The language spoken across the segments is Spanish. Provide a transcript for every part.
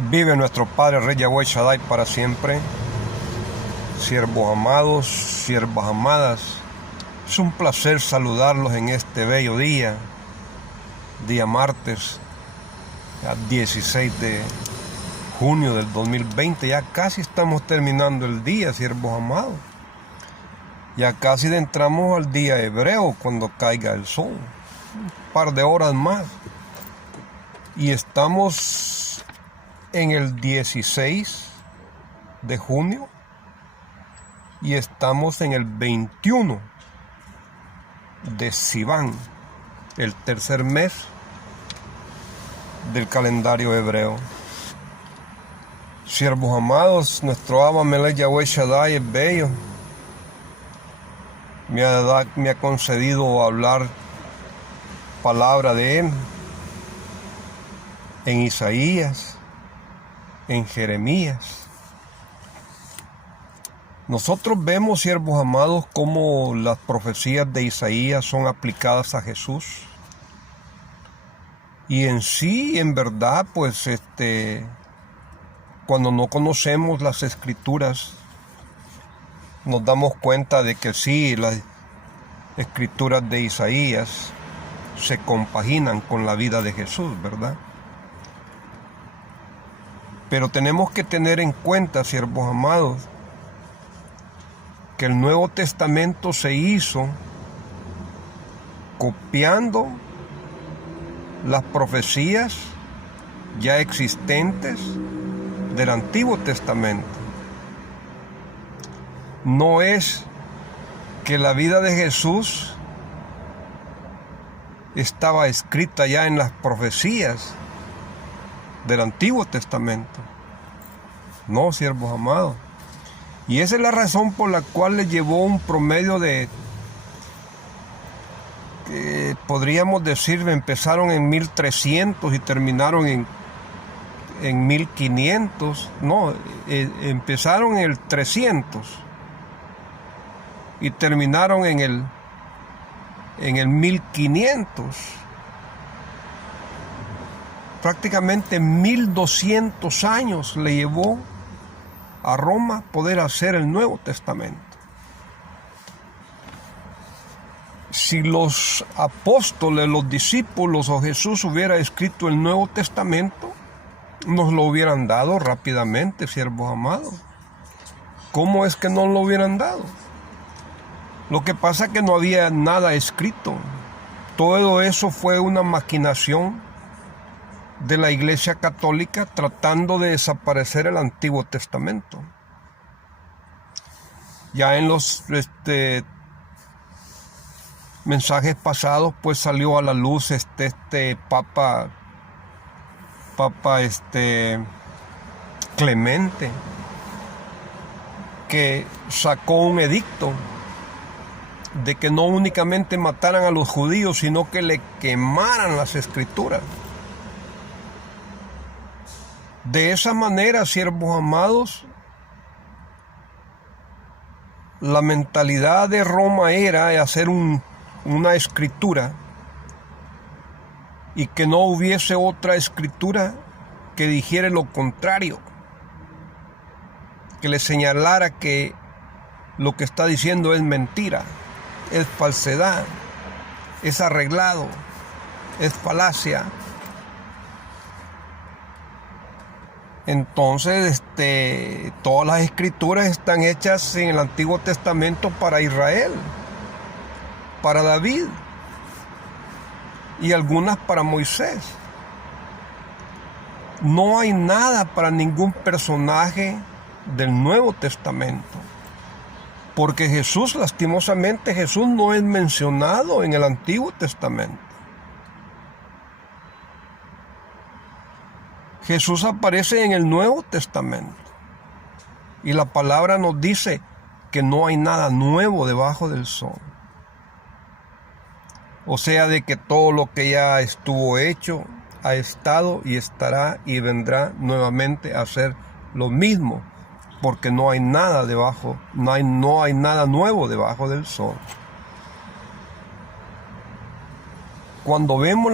Vive nuestro Padre Rey Yahweh Shaddai para siempre. Siervos amados, siervas amadas, es un placer saludarlos en este bello día martes, 16 de junio del 2020. Ya casi estamos terminando el día, siervos amados. Ya casi entramos al día hebreo cuando caiga el sol. Un par de horas más. Y estamos en el 16 de junio y estamos en el 21 de Sivan, el tercer mes del calendario hebreo. Siervos amados, nuestro Abba Melech Yahweh Shaddai es bello. Me ha concedido hablar palabra de Él en Isaías, en Jeremías. Nosotros vemos, siervos amados, cómo las profecías de Isaías son aplicadas a Jesús. Y en sí, en verdad, pues cuando no conocemos las Escrituras, nos damos cuenta de que sí, las Escrituras de Isaías se compaginan con la vida de Jesús, ¿verdad? Pero tenemos que tener en cuenta, siervos amados, que el Nuevo Testamento se hizo copiando las profecías ya existentes del Antiguo Testamento. No es que la vida de Jesús estaba escrita ya en las profecías del Antiguo Testamento. No, siervos amados. Y esa es la razón por la cual le llevó un promedio de, podríamos decir, empezaron en 1300 y terminaron en 1500. No, empezaron en el 300 y terminaron en el 1500. Prácticamente 1200 años le llevó a Roma poder hacer el Nuevo Testamento. Si los apóstoles, los discípulos o Jesús hubiera escrito el Nuevo Testamento, nos lo hubieran dado rápidamente, siervos amados. ¿Cómo es que no lo hubieran dado? Lo que pasa es que no había nada escrito. Todo eso fue una maquinación de la Iglesia Católica tratando de desaparecer el Antiguo Testamento. Ya en los mensajes pasados pues salió a la luz Papa Clemente, que sacó un edicto de que no únicamente mataran a los judíos, sino que le quemaran las Escrituras. De esa manera, siervos amados, la mentalidad de Roma era hacer una escritura y que no hubiese otra escritura que dijera lo contrario, que le señalara que lo que está diciendo es mentira, es falsedad, es arreglado, es falacia. Entonces, todas las escrituras están hechas en el Antiguo Testamento para Israel, para David y algunas para Moisés. No hay nada para ningún personaje del Nuevo Testamento, porque Jesús, lastimosamente, Jesús no es mencionado en el Antiguo Testamento. Jesús aparece en el Nuevo Testamento y la palabra nos dice que no hay nada nuevo debajo del sol. O sea, de que todo lo que ya estuvo hecho, ha estado y estará y vendrá nuevamente a hacer lo mismo, porque no hay nada debajo, no hay nada nuevo debajo del sol. Cuando vemos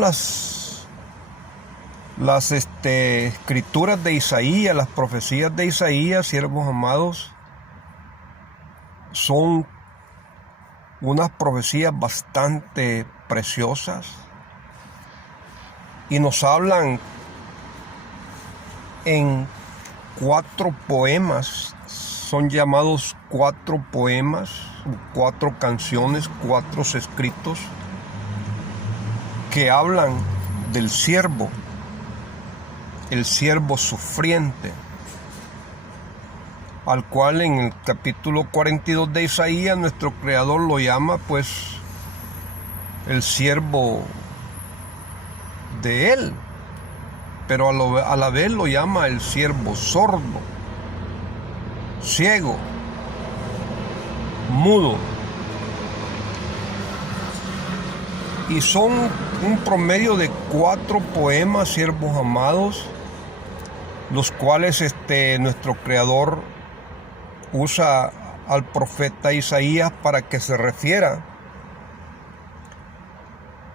Las escrituras de Isaías, las profecías de Isaías, siervos amados, son unas profecías bastante preciosas y nos hablan en 4 poemas. Son llamados 4 poemas, 4 canciones, 4 escritos que hablan del siervo, el siervo sufriente, al cual en el capítulo 42 de Isaías nuestro Creador lo llama pues el siervo de él, pero a la vez lo llama el siervo sordo, ciego, mudo. Y son un promedio de 4 poemas, siervos amados, los cuales nuestro Creador usa al profeta Isaías para que se refiera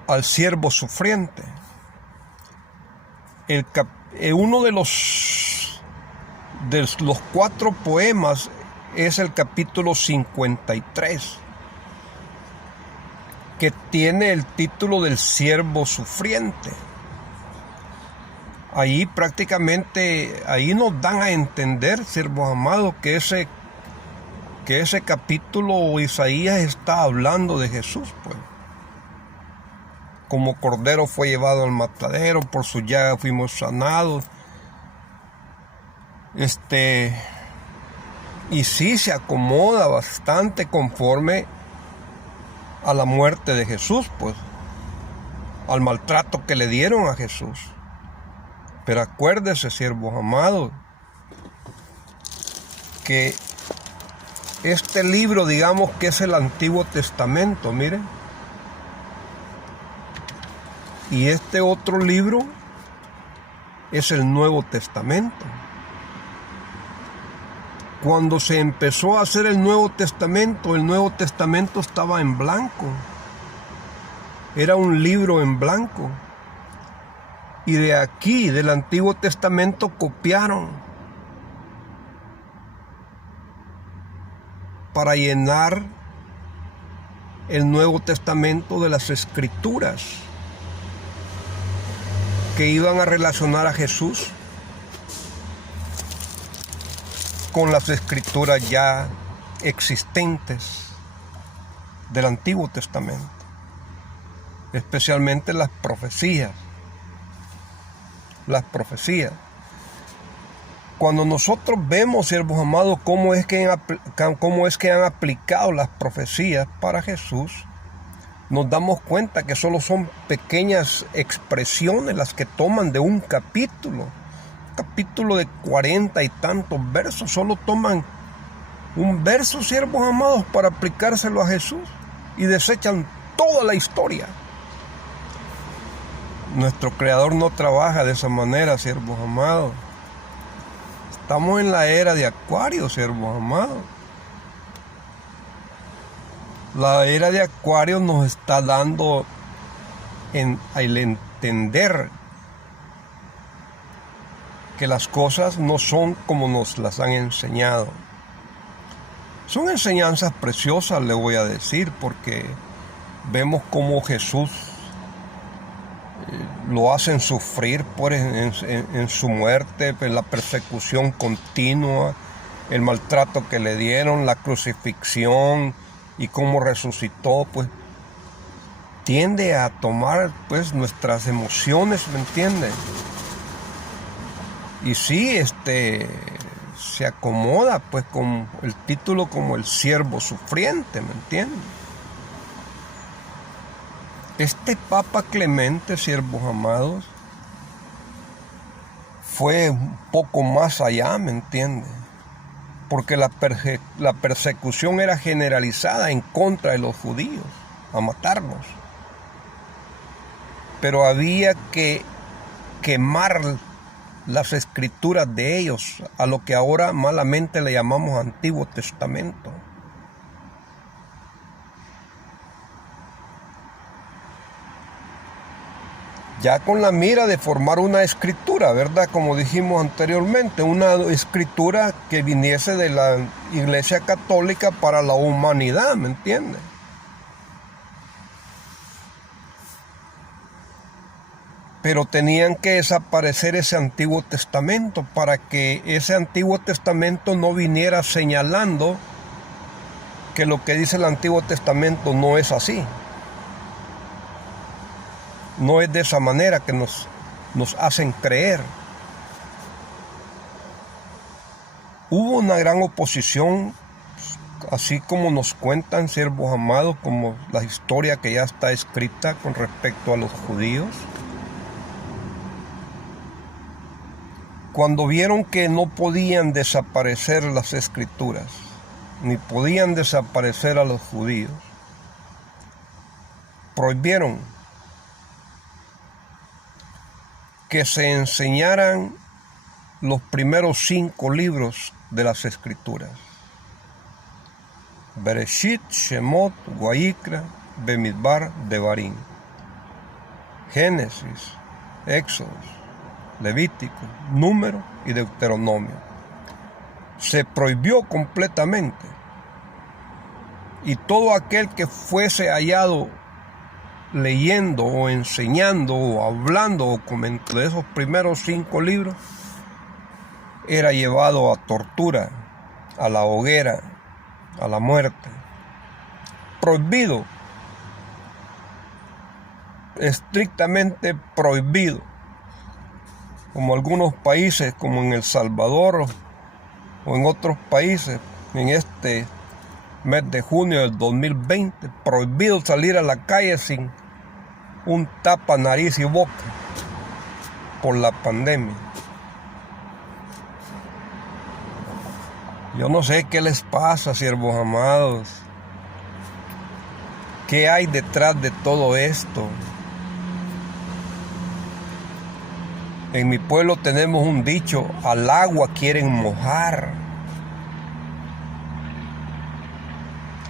al siervo sufriente. Uno de los 4 poemas es el capítulo 53, que tiene el título del siervo sufriente. Ahí prácticamente, ahí nos dan a entender, siervos amados, que ese capítulo Isaías está hablando de Jesús, pues. Como cordero fue llevado al matadero, por su llaga fuimos sanados. Y sí se acomoda bastante conforme a la muerte de Jesús, pues, al maltrato que le dieron a Jesús. Pero acuérdese, siervos amados, que este libro, digamos que es el Antiguo Testamento, miren. Y este otro libro es el Nuevo Testamento. Cuando se empezó a hacer el Nuevo Testamento estaba en blanco. Era un libro en blanco. Y de aquí, del Antiguo Testamento, copiaron para llenar el Nuevo Testamento de las Escrituras que iban a relacionar a Jesús con las Escrituras ya existentes del Antiguo Testamento, especialmente las profecías. Cuando nosotros vemos, siervos amados, cómo es que han aplicado las profecías para Jesús, nos damos cuenta que solo son pequeñas expresiones las que toman de un capítulo de 40 y tantos versos. Solo toman un verso, siervos amados, para aplicárselo a Jesús y desechan toda la historia. Nuestro Creador no trabaja de esa manera, siervos amados. Estamos en la era de Acuario, siervos amados. La era de Acuario nos está dando el entender que las cosas no son como nos las han enseñado. Son enseñanzas preciosas, le voy a decir, porque vemos cómo Jesús lo hacen sufrir en su muerte, la persecución continua, el maltrato que le dieron, la crucifixión y cómo resucitó, pues tiende a tomar pues nuestras emociones, ¿me entienden? Y sí, se acomoda pues con el título como el siervo sufriente, ¿me entienden? Este Papa Clemente, siervos amados, fue un poco más allá, ¿me entienden? Porque la persecución era generalizada en contra de los judíos, a matarlos. Pero había que quemar las escrituras de ellos, a lo que ahora malamente le llamamos Antiguo Testamento. ya con la mira de formar una escritura, ¿verdad? Como dijimos anteriormente, una escritura que viniese de la Iglesia Católica para la humanidad, ¿me entiendes? Pero tenían que desaparecer ese Antiguo Testamento para que ese Antiguo Testamento no viniera señalando que lo que dice el Antiguo Testamento no es así. No es de esa manera que nos hacen creer. Hubo una gran oposición, así como nos cuentan siervos amados, como la historia que ya está escrita con respecto a los judíos. Cuando vieron que no podían desaparecer las escrituras, ni podían desaparecer a los judíos, prohibieron que se enseñaran los primeros 5 libros de las escrituras: Bereshit, Shemot, Vayikra, Bemidbar, Devarim, Génesis, Éxodo, Levítico, Número y Deuteronomio. Se prohibió completamente, y todo aquel que fuese hallado leyendo o enseñando o hablando o comentando de esos primeros 5 libros era llevado a tortura, a la hoguera, a la muerte. Prohibido, estrictamente prohibido, como algunos países, como en El Salvador o en otros países, en este mes de junio del 2020, prohibido salir a la calle sin un tapa nariz y boca por la pandemia. Yo no sé qué les pasa, siervos amados. ¿Qué hay detrás de todo esto? En mi pueblo tenemos un dicho: al agua quieren mojar.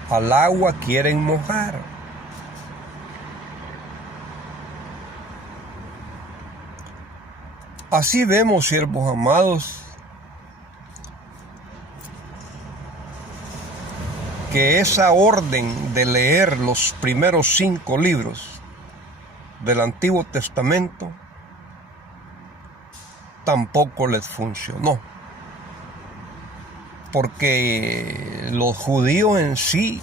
Al agua quieren mojar. Así vemos, siervos amados, que esa orden de leer los primeros 5 libros del Antiguo Testamento tampoco les funcionó, porque los judíos en sí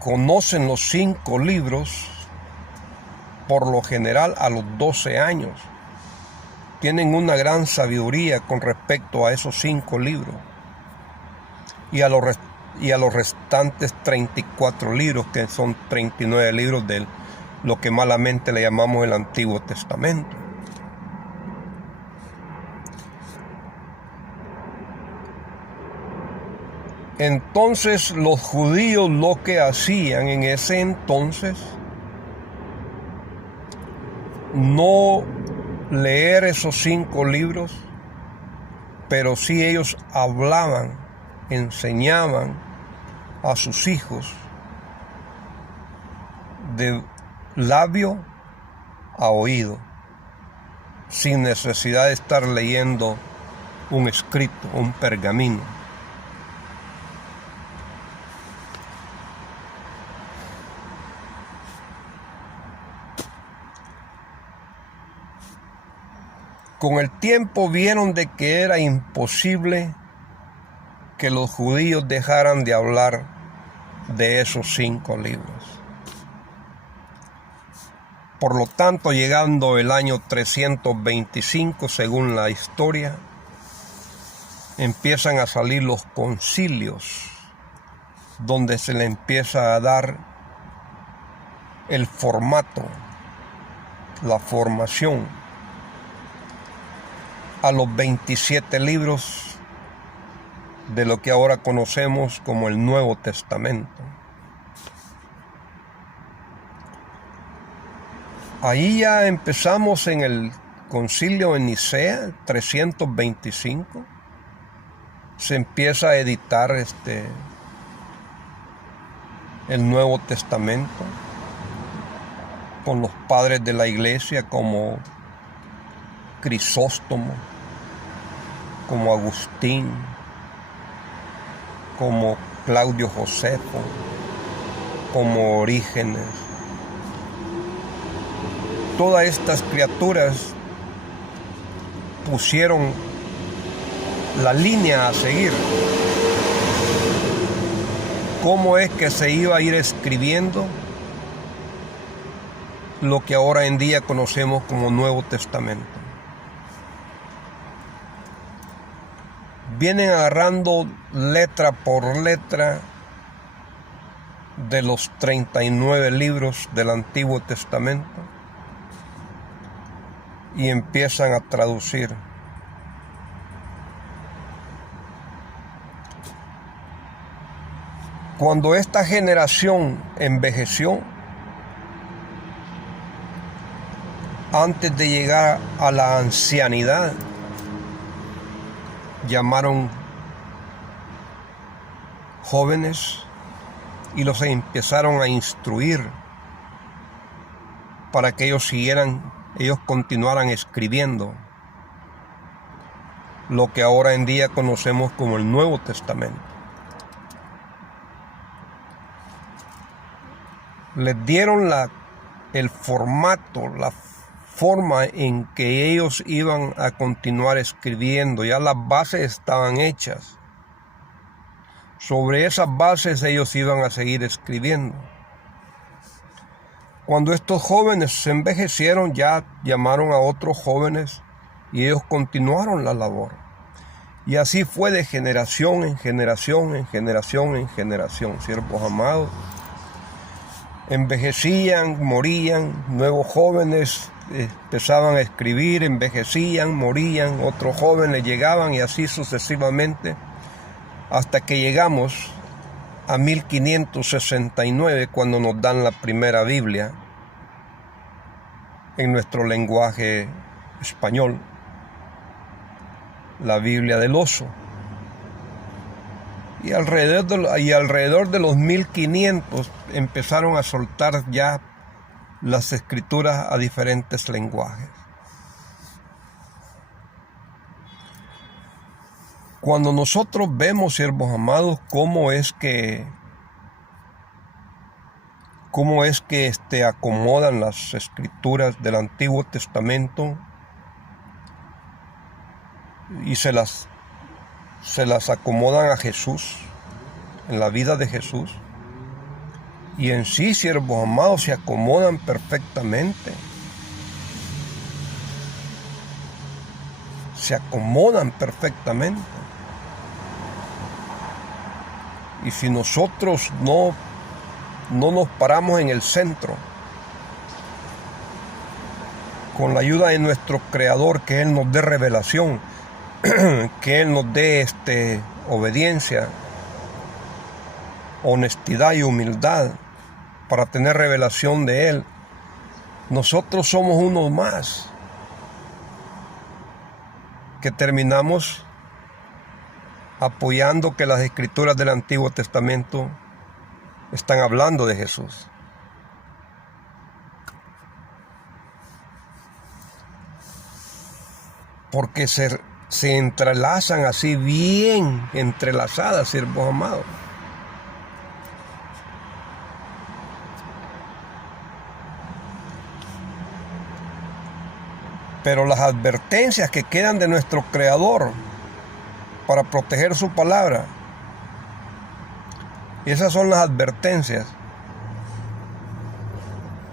conocen los 5 libros por lo general a los 12 años. Tienen una gran sabiduría con respecto a esos 5 libros y a los restantes 34 libros, que son 39 libros de lo que malamente le llamamos el Antiguo Testamento. Entonces los judíos lo que hacían en ese entonces, no leer esos 5 libros, pero sí ellos hablaban, enseñaban a sus hijos de labio a oído, sin necesidad de estar leyendo un escrito, un pergamino. Con el tiempo vieron de que era imposible que los judíos dejaran de hablar de esos 5 libros. Por lo tanto, llegando el año 325, según la historia, empiezan a salir los concilios, donde se le empieza a dar el formato, la formación a los 27 libros de lo que ahora conocemos como el Nuevo Testamento. Ahí ya empezamos en el concilio de Nicea, 325. Se empieza a editar el Nuevo Testamento. con los padres de la iglesia como Crisóstomo, como Agustín, como Claudio Josefo, como Orígenes. Todas estas criaturas pusieron la línea a seguir. ¿Cómo es que se iba a ir escribiendo lo que ahora en día conocemos como Nuevo Testamento? Vienen agarrando letra por letra de los 39 libros del Antiguo Testamento y empiezan a traducir. Cuando esta generación envejeció, antes de llegar a la ancianidad, llamaron jóvenes y los empezaron a instruir para que ellos continuaran escribiendo lo que ahora en día conocemos como el Nuevo Testamento. Les dieron el formato, la forma en que ellos iban a continuar escribiendo. Ya las bases estaban hechas. Sobre esas bases ellos iban a seguir escribiendo. Cuando estos jóvenes se envejecieron, ya llamaron a otros jóvenes y ellos continuaron la labor. Y así fue de generación en generación, en generación en generación. Siervos amados, envejecían, morían, nuevos jóvenes empezaban a escribir, envejecían, morían, otros jóvenes llegaban y así sucesivamente, hasta que llegamos a 1569, cuando nos dan la primera Biblia en nuestro lenguaje español, la Biblia del Oso. Y alrededor de los 1500 empezaron a soltar ya las escrituras a diferentes lenguajes. Cuando nosotros vemos, siervos amados, cómo es que acomodan las escrituras del Antiguo Testamento y se las acomodan a Jesús, en la vida de Jesús, y en sí, siervos amados, se acomodan perfectamente. Se acomodan perfectamente. Y si nosotros no nos paramos en el centro, con la ayuda de nuestro Creador, que Él nos dé revelación, que Él nos dé obediencia, honestidad y humildad para tener revelación de Él, nosotros somos unos más que terminamos apoyando que las escrituras del Antiguo Testamento están hablando de Jesús. Porque se entrelazan así, bien entrelazadas, siervos amados. Pero las advertencias que quedan de nuestro Creador para proteger su palabra, esas son las advertencias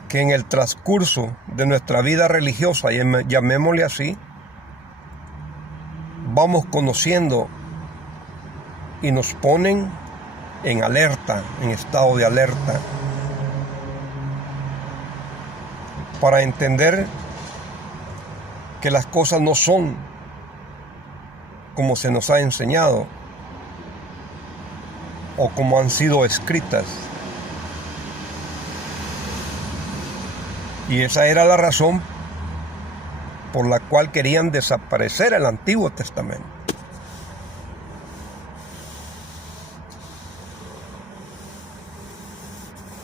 que en el transcurso de nuestra vida religiosa, llamémosle así, vamos conociendo y nos ponen en alerta, en estado de alerta, para entender que las cosas no son como se nos ha enseñado o como han sido escritas. Y esa era la razón por la cual querían desaparecer el Antiguo Testamento.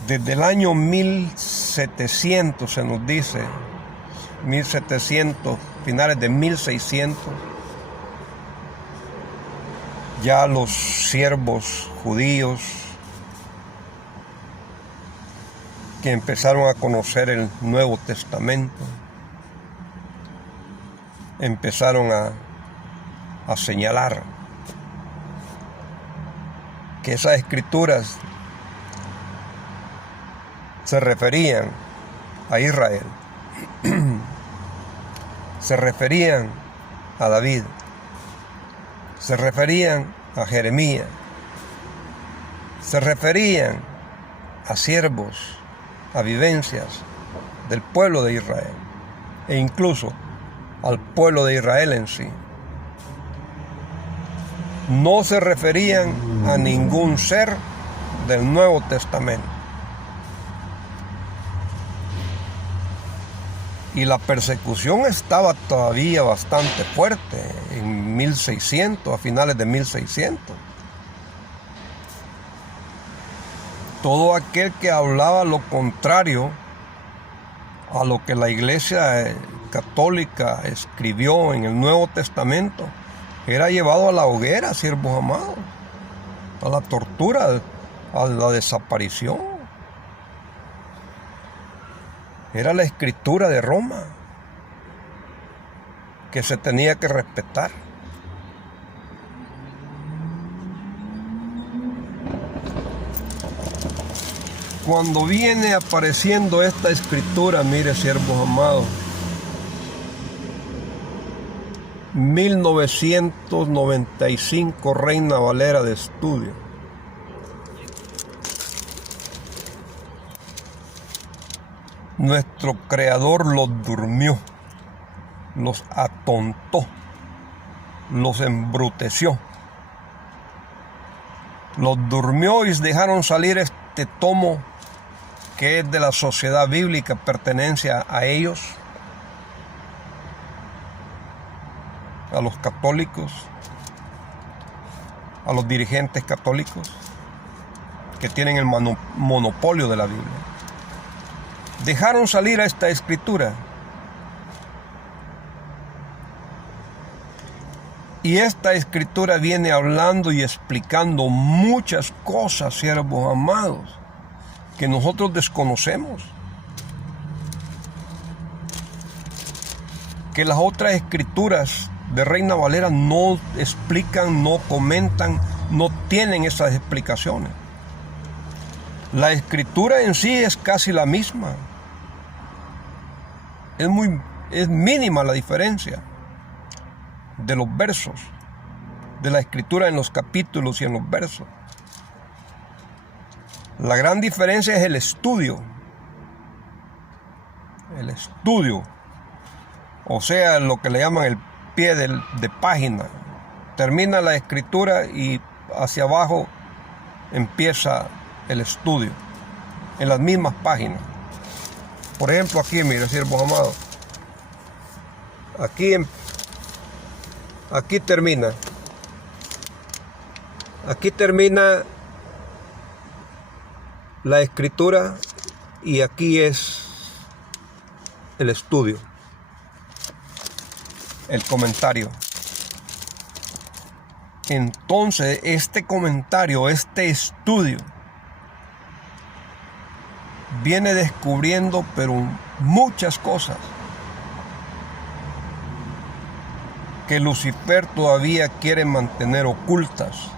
Desde el año 1600 1700 se nos dice, 1700, finales de 1600, ya los siervos judíos que empezaron a conocer el Nuevo Testamento, empezaron a señalar que esas escrituras se referían a Israel, se referían a David, se referían a Jeremías, se referían a siervos, a vivencias del pueblo de Israel e incluso al pueblo de Israel en sí. No se referían a ningún ser del Nuevo Testamento. Y la persecución estaba todavía bastante fuerte en 1600, a finales de 1600. Todo aquel que hablaba lo contrario a lo que la Iglesia católica escribió en el Nuevo Testamento era llevado a la hoguera, siervos amados, a la tortura, a la desaparición. Era la escritura de Roma que se tenía que respetar. Cuando viene apareciendo esta escritura, mire, siervos amados, 1995, Reina Valera de Estudio. Nuestro Creador los durmió, los atontó, los embruteció. Los durmió y dejaron salir este tomo que es de la Sociedad Bíblica, pertenece a ellos, a los católicos, a los dirigentes católicos que tienen el monopolio de la Biblia. Dejaron salir a esta escritura. Y esta escritura viene hablando y explicando muchas cosas, siervos amados, que nosotros desconocemos. Que las otras escrituras de Reina Valera no explican, no comentan, no tienen esas explicaciones. La escritura en sí es casi la misma. Es mínima la diferencia de los versos, de la escritura en los capítulos y en los versos. La gran diferencia es el estudio. El estudio, o sea, lo que le llaman el pie de página. Termina la escritura y hacia abajo empieza el estudio, en las mismas páginas. Por ejemplo, aquí, mire, siervos amados, aquí termina la escritura y aquí es el estudio, el comentario. Entonces, este comentario, este estudio, viene descubriendo, pero muchas cosas que Lucifer todavía quiere mantener ocultas,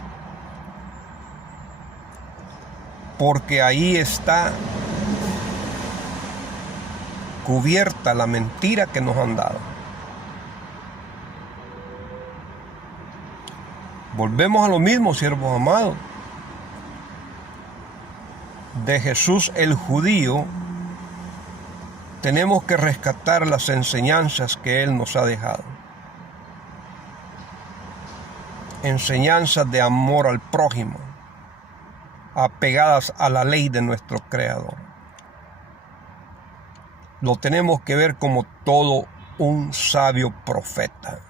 porque ahí está cubierta la mentira que nos han dado. Volvemos a lo mismo, siervos amados. De Jesús el judío, tenemos que rescatar las enseñanzas que Él nos ha dejado. Enseñanzas de amor al prójimo, apegadas a la ley de nuestro Creador. Lo tenemos que ver como todo un sabio profeta.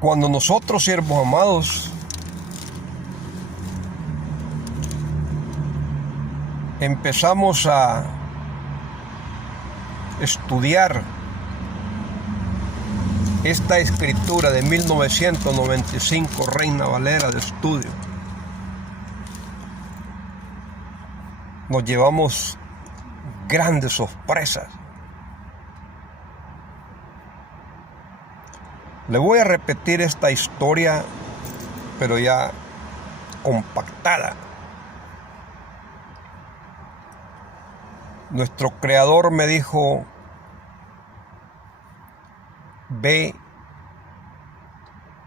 Cuando nosotros, siervos amados, empezamos a estudiar esta escritura de 1995, Reina Valera de estudio, nos llevamos grandes sorpresas. Le voy a repetir esta historia, pero ya compactada. Nuestro creador me dijo: ve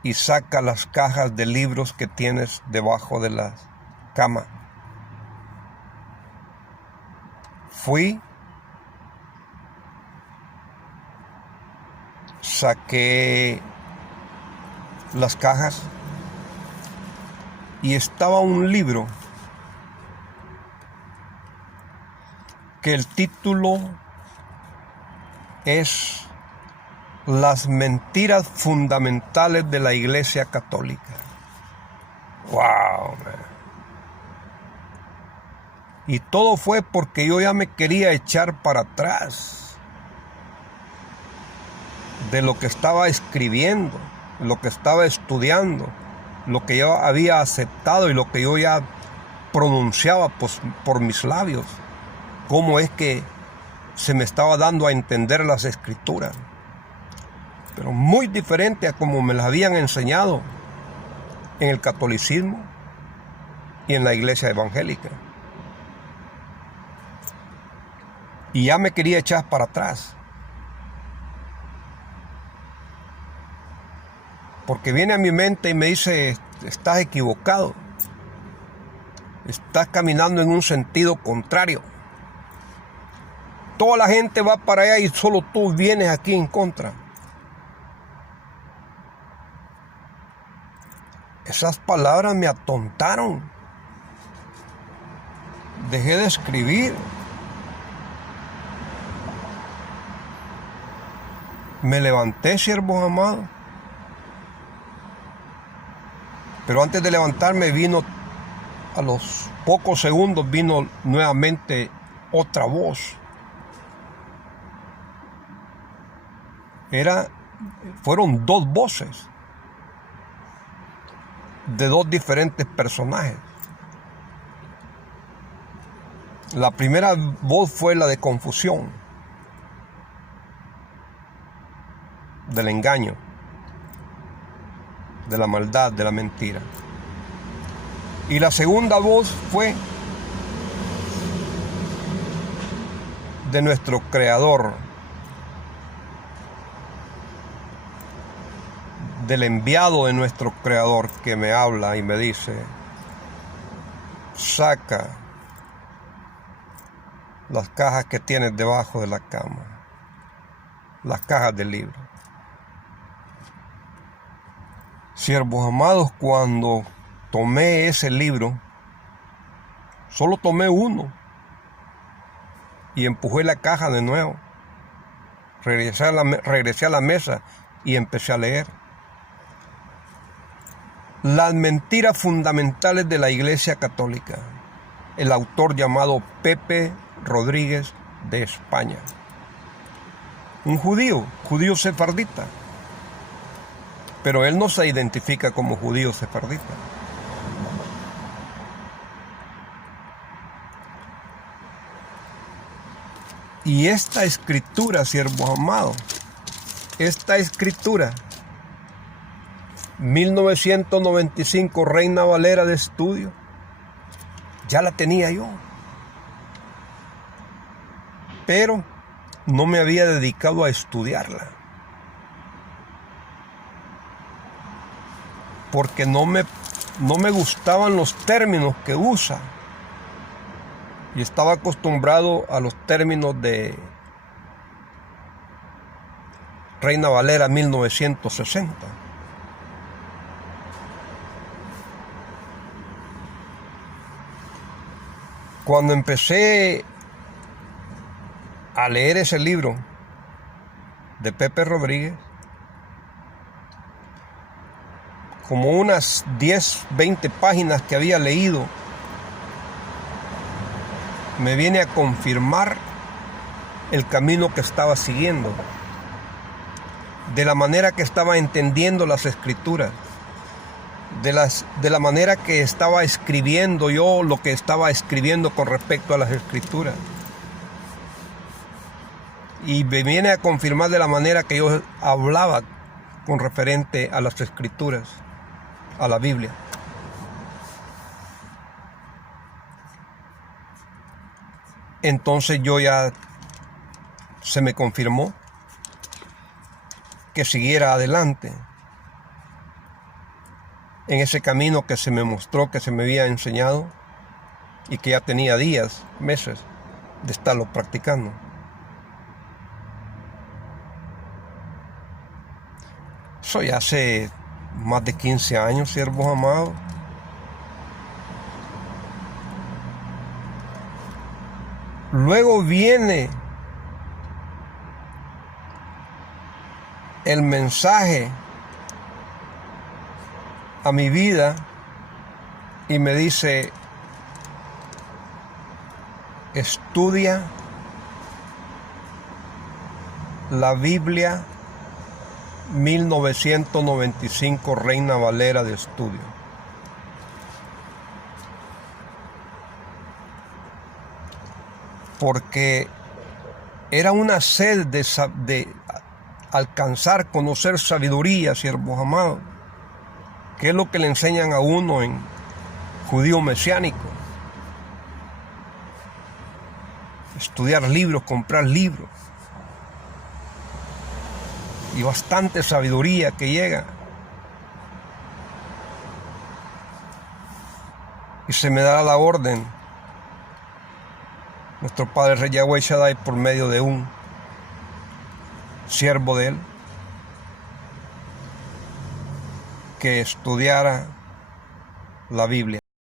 y saca las cajas de libros que tienes debajo de la cama. Fui, saqué las cajas y estaba un libro que el título es Las mentiras fundamentales de la Iglesia Católica. ¡Wow! Man. Y todo fue porque yo ya me quería echar para atrás de lo que estaba escribiendo, lo que estaba estudiando, lo que yo había aceptado y lo que yo ya pronunciaba por mis labios. Cómo es que se me estaba dando a entender las escrituras, pero muy diferente a como me las habían enseñado en el catolicismo y en la iglesia evangélica. Y ya me quería echar para atrás, porque viene a mi mente y me dice: estás equivocado, estás caminando en un sentido contrario. Toda la gente va para allá y solo tú vienes aquí en contra. Esas palabras me atontaron. Dejé de escribir. Me levanté, siervos amados. Pero antes de levantarme a los pocos segundos vino nuevamente otra voz. Fueron dos voces de dos diferentes personajes. La primera voz fue la de confusión, del engaño, de la maldad, de la mentira. Y la segunda voz fue de nuestro Creador, del enviado de nuestro Creador, que me habla y me dice: saca las cajas que tienes debajo de la cama, las cajas del libro. Siervos amados, cuando tomé ese libro, solo tomé uno y empujé la caja de nuevo. Regresé a la mesa y empecé a leer. Las mentiras fundamentales de la Iglesia Católica. El autor llamado Pepe Rodríguez, de España. Un judío sefardita. Pero él no se identifica como judío sefardita. Y esta escritura, siervos amados, esta escritura, 1995, Reina Valera de estudio, ya la tenía yo. Pero no me había dedicado a estudiarla, porque no me gustaban los términos que usa. Y estaba acostumbrado a los términos de Reina Valera 1960. Cuando empecé a leer ese libro de Pepe Rodríguez, como unas 10, 20 páginas que había leído, me viene a confirmar el camino que estaba siguiendo, de la manera que estaba entendiendo las escrituras, de la manera que estaba escribiendo yo lo que estaba escribiendo con respecto a las escrituras. Y me viene a confirmar de la manera que yo hablaba con referente a las escrituras, a la Biblia. Entonces yo ya se me confirmó que siguiera adelante en ese camino que se me mostró, que se me había enseñado y que ya tenía días, meses de estarlo practicando. Eso ya hace más de 15 años, siervos amados. Luego viene el mensaje a mi vida y me dice: estudia la Biblia 1995 Reina Valera de estudio. Porque era una sed de alcanzar, conocer sabiduría, siervos amados, que es lo que le enseñan a uno en judío mesiánico. Estudiar libros, comprar libros. Y bastante sabiduría que llega. Y se me da la orden, nuestro Padre Rey Yahweh Shaddai, por medio de un siervo de él, que estudiara la Biblia.